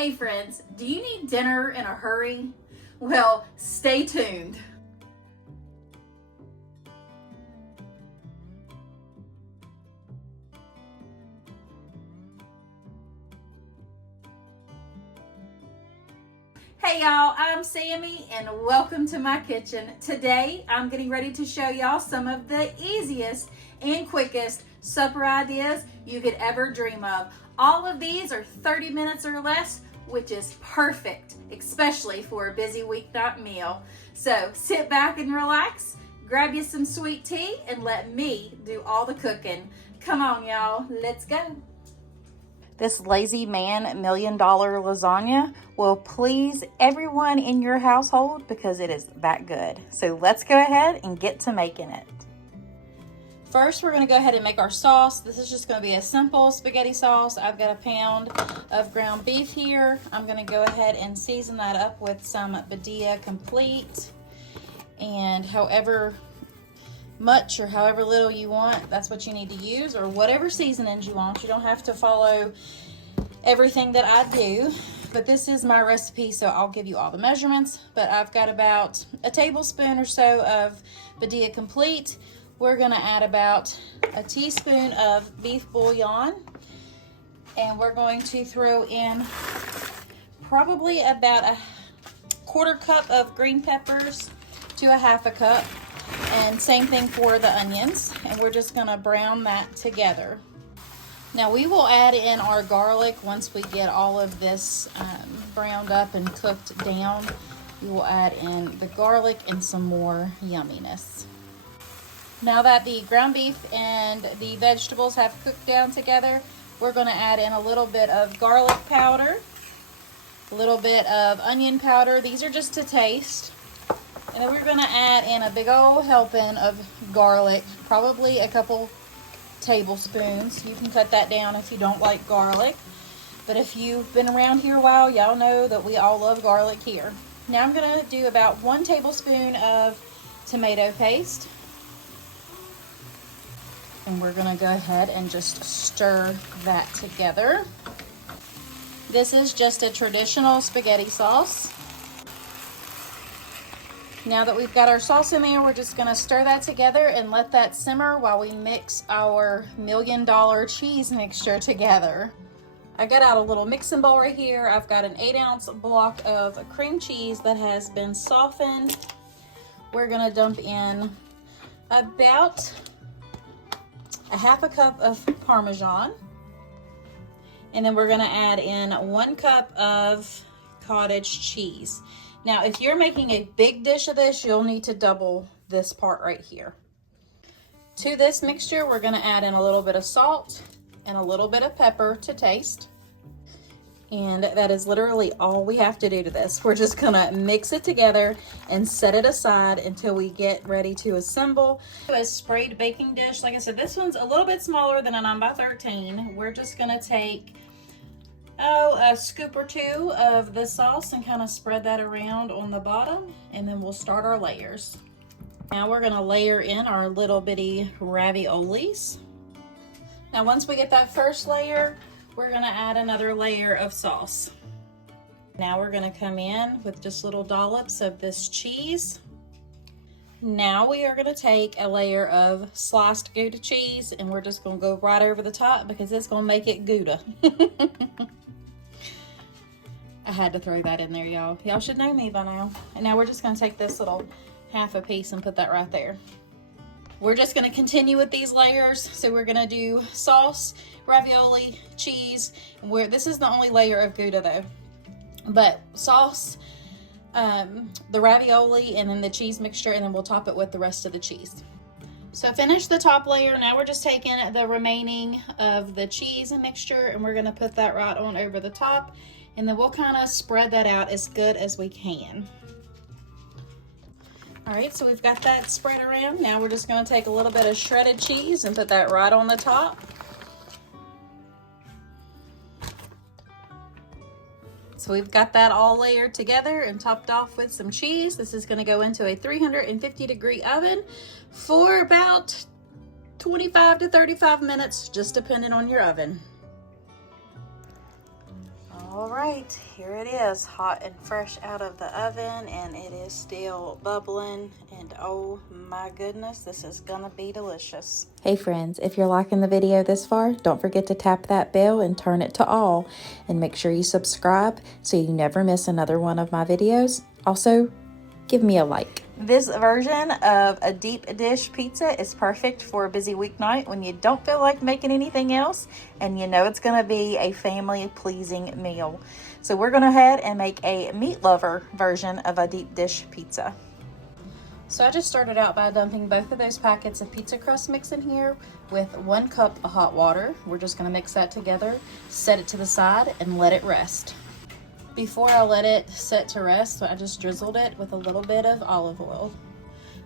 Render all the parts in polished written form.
Hey friends, do you need dinner in a hurry? Well, stay tuned. Hey y'all, I'm Sammy and welcome to my kitchen. Today I'm getting ready to show y'all some of the easiest and quickest supper ideas you could ever dream of. All of these are 30 minutes or less, which is perfect, especially for a busy weeknight meal. So sit back and relax, grab you some sweet tea, and let me do all the cooking. Come on y'all, let's go. This Lazy Man $1 Million lasagna will please everyone in your household because it is that good. So let's go ahead and get to making it. First, we're going to go ahead and make our sauce. This is just going to be a simple spaghetti sauce. I've got a pound of ground beef here. I'm going to go ahead and season that up with some Badia Complete. And however much or however little you want, that's what you need to use, or whatever seasonings you want. You don't have to follow everything that I do, but this is my recipe, so I'll give you all the measurements. But I've got about a tablespoon or so of Badia Complete. We're going to add about a teaspoon of beef bouillon, and we're going to throw in probably about a quarter cup of green peppers to a half a cup. And same thing for the onions, and we're just gonna brown that together. Now we will add in our garlic once we get all of this browned up and cooked down. We will add in the garlic and some more yumminess. Now that the ground beef and the vegetables have cooked down together, we're gonna add in a little bit of garlic powder, a little bit of onion powder. These are just to taste. And then we're going to add in a big old helping of garlic, probably a couple tablespoons. You can cut that down if you don't like garlic. But if you've been around here a while, y'all know that we all love garlic here. Now I'm going to do about 1 tablespoon of tomato paste. And we're going to go ahead and just stir that together. This is just a traditional spaghetti sauce. Now that we've got our sauce in there, we're just gonna stir that together and let that simmer while we mix our $1 Million cheese mixture together. I got out a little mixing bowl right here. I've got an 8-ounce block of cream cheese that has been softened. We're gonna dump in about a half a cup of Parmesan. And then we're gonna add in 1 cup of cottage cheese. Now, if you're making a big dish of this, you'll need to double this part right here. To this mixture, we're going to add in a little bit of salt and a little bit of pepper to taste. And that is literally all we have to do to this. We're just going to mix it together and set it aside until we get ready to assemble. A sprayed baking dish, like I said, this one's a little bit smaller than a 9x13. We're just going to take a scoop or 2 of the sauce and kind of spread that around on the bottom, and then we'll start our layers. Now we're going to layer in our little bitty raviolis. Now once we get that first layer, we're going to add another layer of sauce. Now we're going to come in with just little dollops of this cheese. Now we are going to take a layer of sliced Gouda cheese, and we're just going to go right over the top because it's going to make it Gouda. I had to throw that in there, y'all. Y'all should know me by now. And now we're just going to take this little half a piece and put that right there. We're just going to continue with these layers. So we're going to do sauce, ravioli, cheese. This is the only layer of Gouda though. But sauce, the ravioli, and then the cheese mixture, and then we'll top it with the rest of the cheese. So finish the top layer. Now we're just taking the remaining of the cheese and mixture, and we're going to put that right on over the top. And then we'll kind of spread that out as good as we can. All right, so we've got that spread around. Now we're just going to take a little bit of shredded cheese and put that right on the top. So we've got that all layered together and topped off with some cheese. This is going to go into a 350-degree oven for about 25 to 35 minutes, just depending on your oven. All right, here it is, hot and fresh out of the oven, and it is still bubbling, and oh my goodness, this is gonna be delicious. Hey friends, if you're liking the video this far, don't forget to tap that bell and turn it to all, and make sure you subscribe so you never miss another one of my videos. Also, give me a like. This version of a deep dish pizza is perfect for a busy weeknight when you don't feel like making anything else and you know it's going to be a family-pleasing meal. So we're going to head and make a meat lover version of a deep dish pizza. So I just started out by dumping both of those packets of pizza crust mix in here with 1 cup of hot water. We're just going to mix that together, set it to the side, and let it rest. Before I let it set to rest, I just drizzled it with a little bit of olive oil.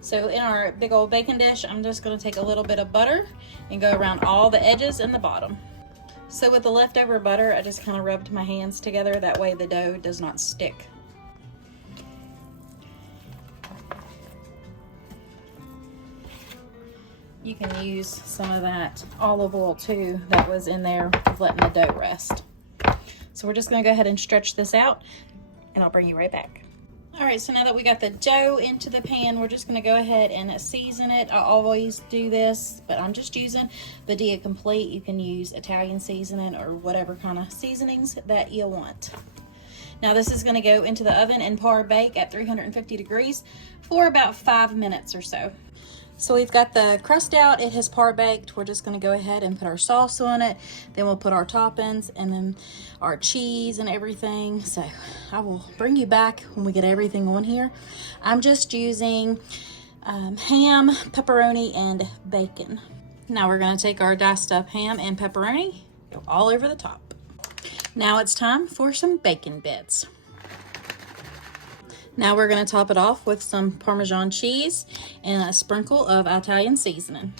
So in our big old bacon dish, I'm just going to take a little bit of butter and go around all the edges and the bottom. So with the leftover butter, I just kind of rubbed my hands together. That way the dough does not stick. You can use some of that olive oil too that was in there of letting the dough rest. So we're just gonna go ahead and stretch this out, and I'll bring you right back. All right, so now that we got the dough into the pan, we're just gonna go ahead and season it. I always do this, but I'm just using Badia Complete. You can use Italian seasoning or whatever kind of seasonings that you want. Now this is gonna go into the oven and par bake at 350 degrees for about 5 minutes or so. So we've got the crust out, it has par baked. We're just gonna go ahead and put our sauce on it. Then we'll put our toppings and then our cheese and everything. So I will bring you back when we get everything on here. I'm just using ham, pepperoni, and bacon. Now we're gonna take our diced up ham and pepperoni, go all over the top. Now it's time for some bacon bits. Now we're going to top it off with some Parmesan cheese and a sprinkle of Italian seasoning.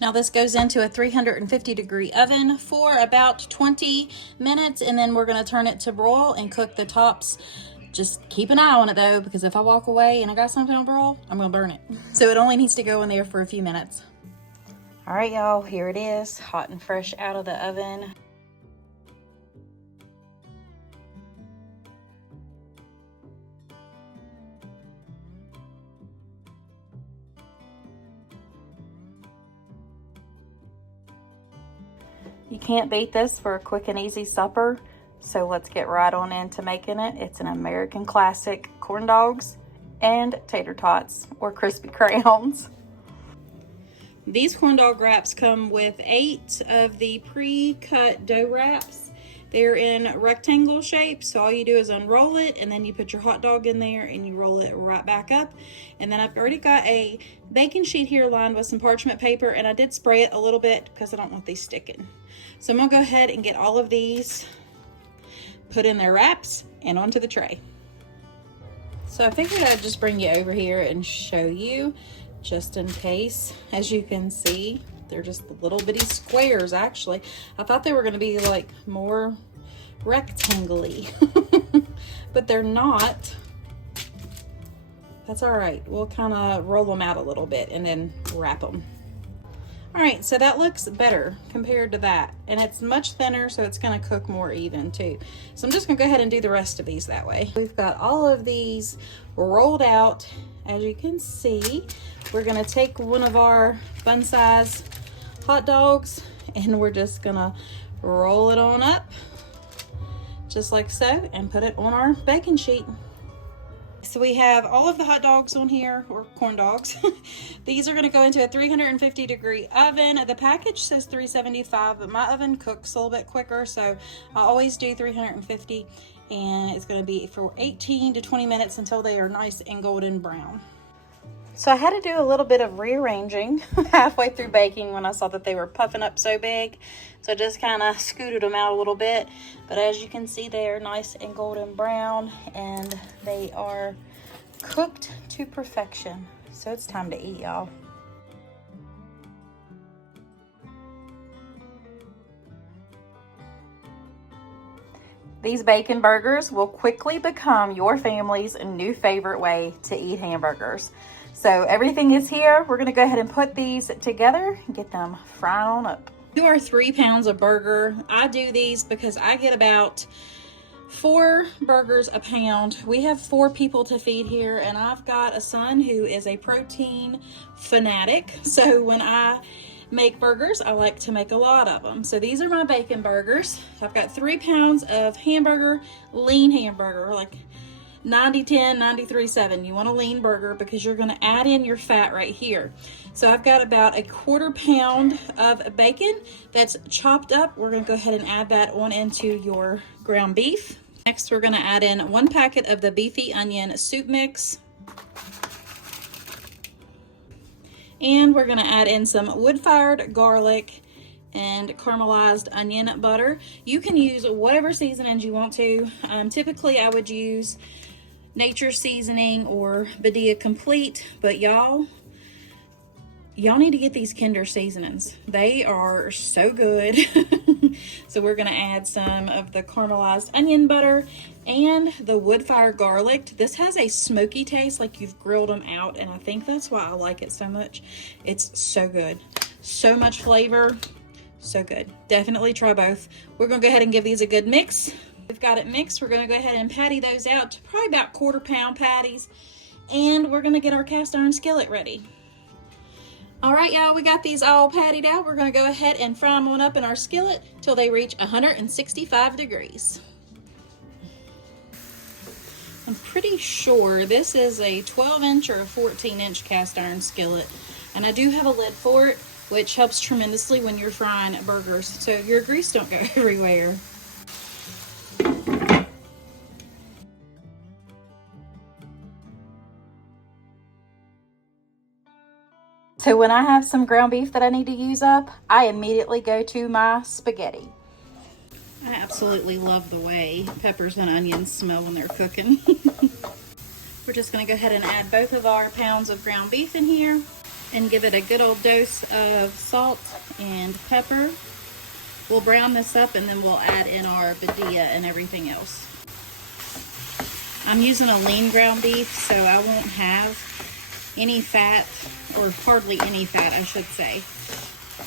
Now this goes into a 350 degree oven for about 20 minutes, and then we're going to turn it to broil and cook the tops. Just keep an eye on it though, because if I walk away and I got something on broil, I'm going to burn it. So it only needs to go in there for a few minutes. All right, y'all, here it is, hot and fresh out of the oven. You can't beat this for a quick and easy supper, so let's get right on into making it. It's an American classic, corn dogs and tater tots or crispy crowns. These corn dog wraps come with 8 of the pre-cut dough wraps. They're in rectangle shape, so all you do is unroll it, and then you put your hot dog in there and you roll it right back up. And then I've already got a baking sheet here lined with some parchment paper, and I did spray it a little bit because I don't want these sticking. So I'm gonna go ahead and get all of these put in their wraps and onto the tray. So I figured I'd just bring you over here and show you, just in case. As you can see, they're just little bitty squares. Actually, I thought they were going to be like more rectangle-y, but they're not. That's all right. We'll kind of roll them out a little bit and then wrap them. All right, so that looks better compared to that, and it's much thinner, so it's going to cook more even too. So I'm just going to go ahead and do the rest of these that way. We've got all of these rolled out. As you can see, we're going to take one of our fun size hot dogs, and we're just going to roll it on up just like so and put it on our baking sheet. So we have all of the hot dogs on here, or corn dogs. These are going to go into a 350 degree oven. The package says 375, but my oven cooks a little bit quicker, so I always do 350, and it's going to be for 18 to 20 minutes until they are nice and golden brown. So I had to do a little bit of rearranging halfway through baking when I saw that they were puffing up so big. So I just kind of scooted them out a little bit. But as you can see, they are nice and golden brown, and they are cooked to perfection. So it's time to eat, y'all. These bacon burgers will quickly become your family's new favorite way to eat hamburgers. So everything is here. We're gonna go ahead and put these together and get them frying on up. 2 or 3 pounds of burger. I do these because I get about 4 burgers a pound. We have 4 people to feed here, and I've got a son who is a protein fanatic. So when I make burgers, I like to make a lot of them. So these are my bacon burgers. I've got 3 pounds of hamburger, lean hamburger, like 90-10, 93-7. You want a lean burger because you're going to add in your fat right here. So I've got about 1/4 pound of bacon that's chopped up. We're going to go ahead and add that on into your ground beef. Next, we're going to add in 1 packet of the beefy onion soup mix. And we're going to add in some wood-fired garlic and caramelized onion butter. You can use whatever seasonings you want to. Typically, I would use Nature Seasoning or Badia Complete, but y'all need to get these Kinder seasonings. They are so good. So we're gonna add some of the caramelized onion butter and the wood-fired garlic. This has a smoky taste, like you've grilled them out, and I think that's why I like it so much. It's so good. So much flavor, so good. Definitely try both. We're gonna go ahead and give these a good mix. We've got it mixed. We're gonna go ahead and patty those out to probably about 1/4 pound patties. And we're gonna get our cast iron skillet ready. All right, y'all, we got these all pattied out. We're gonna go ahead and fry them on up in our skillet till they reach 165 degrees. I'm pretty sure this is a 12-inch or a 14-inch cast iron skillet. And I do have a lid for it, which helps tremendously when you're frying burgers, so your grease don't go everywhere. So when I have some ground beef that I need to use up, I immediately go to my spaghetti. I absolutely love the way peppers and onions smell when they're cooking. We're just gonna go ahead and add both of our pounds of ground beef in here and give it a good old dose of salt and pepper. We'll brown this up and then we'll add in our Badia and everything else. I'm using a lean ground beef, so I won't have any fat, or hardly any fat, I should say.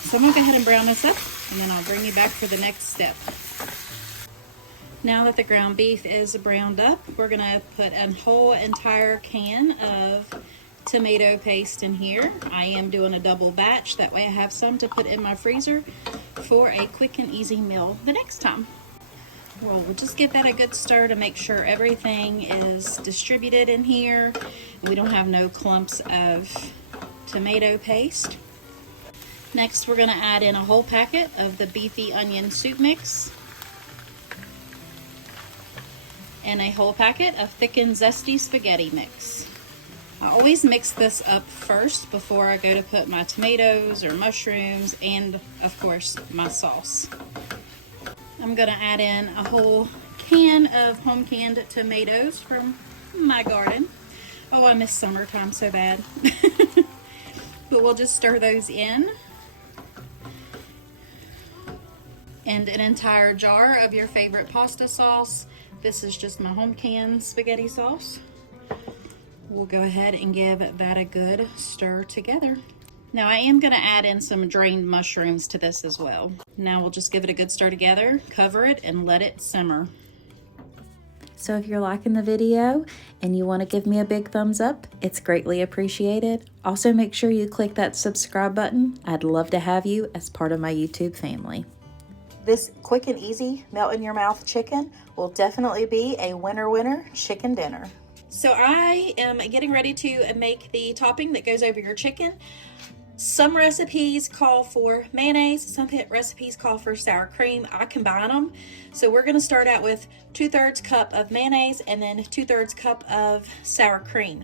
So I'm gonna go ahead and brown this up, and then I'll bring you back for the next step. Now that the ground beef is browned up, we're gonna put a whole entire can of tomato paste in here. I am doing a double batch, that way I have some to put in my freezer for a quick and easy meal the next time. Well, we'll just give that a good stir to make sure everything is distributed in here. We don't have no clumps of tomato paste. Next, we're going to add in a whole packet of the beefy onion soup mix and a whole packet of thickened zesty spaghetti mix. I always mix this up first before I go to put my tomatoes or mushrooms and, of course, my sauce. I'm going to add in a whole can of home canned tomatoes from my garden. Oh, I miss summertime so bad. But we'll just stir those in. And an entire jar of your favorite pasta sauce. This is just my home canned spaghetti sauce. We'll go ahead and give that a good stir together. Now I am going to add in some drained mushrooms to this as well. Now we'll just give it a good stir together, cover it, and let it simmer. So if you're liking the video and you want to give me a big thumbs up, it's greatly appreciated. Also make sure you click that subscribe button. I'd love to have you as part of my YouTube family. This quick and easy melt in your mouth chicken will definitely be a winner chicken dinner. So I am getting ready to make the topping that goes over your chicken. Some recipes call for mayonnaise, some recipes call for sour cream. I combine them. So we're gonna start out with 2/3 cup of mayonnaise and then 2/3 cup of sour cream.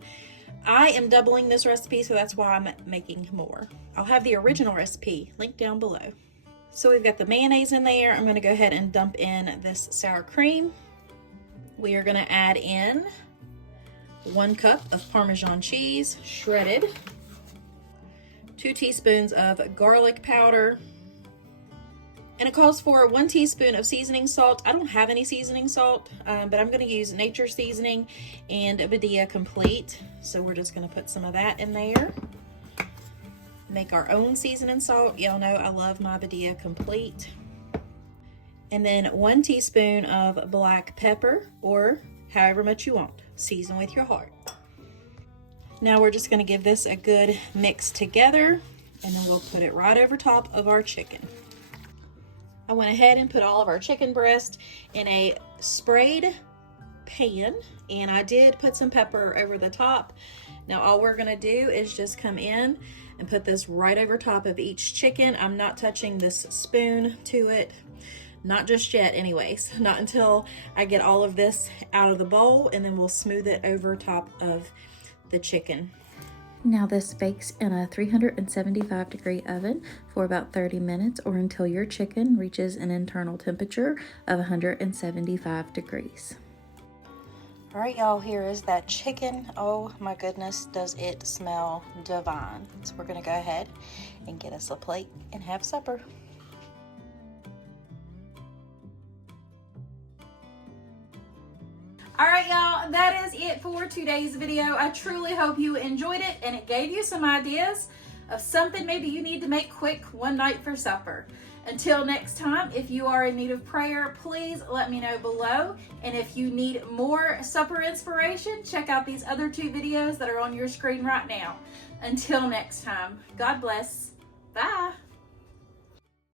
I am doubling this recipe, so that's why I'm making more. I'll have the original recipe linked down below. So we've got the mayonnaise in there. I'm gonna go ahead and dump in this sour cream. We are gonna add in 1 cup of Parmesan cheese, shredded, 2 teaspoons of garlic powder, and it calls for 1 teaspoon of seasoning salt. I don't have any seasoning salt, but I'm going to use Nature Seasoning and Badia Complete. So we're just going to put some of that in there. make our own seasoning salt. Y'all know I love my Badia complete. And then 1 teaspoon of black pepper, or however much you want. Season with your heart. Now we're just gonna give this a good mix together, and then we'll put it right over top of our chicken. I went ahead and put all of our chicken breast in a sprayed pan, and I did put some pepper over the top. Now all we're gonna do is just come in and put this right over top of each chicken. I'm not touching this spoon to it, not just yet anyways, not until I get all of this out of the bowl, and then we'll smooth it over top of the chicken. Now this bakes in a 375-degree oven for about 30 minutes, or until your chicken reaches an internal temperature of 175 degrees. All right, y'all, here is that chicken. Oh my goodness, does it smell divine. So we're gonna go ahead and get us a plate and have supper. All right, y'all, that is it for today's video. I truly hope you enjoyed it and it gave you some ideas of something maybe you need to make quick one night for supper. Until next time, if you are in need of prayer, please let me know below. And if you need more supper inspiration, check out these other 2 videos that are on your screen right now. Until next time, God bless. Bye.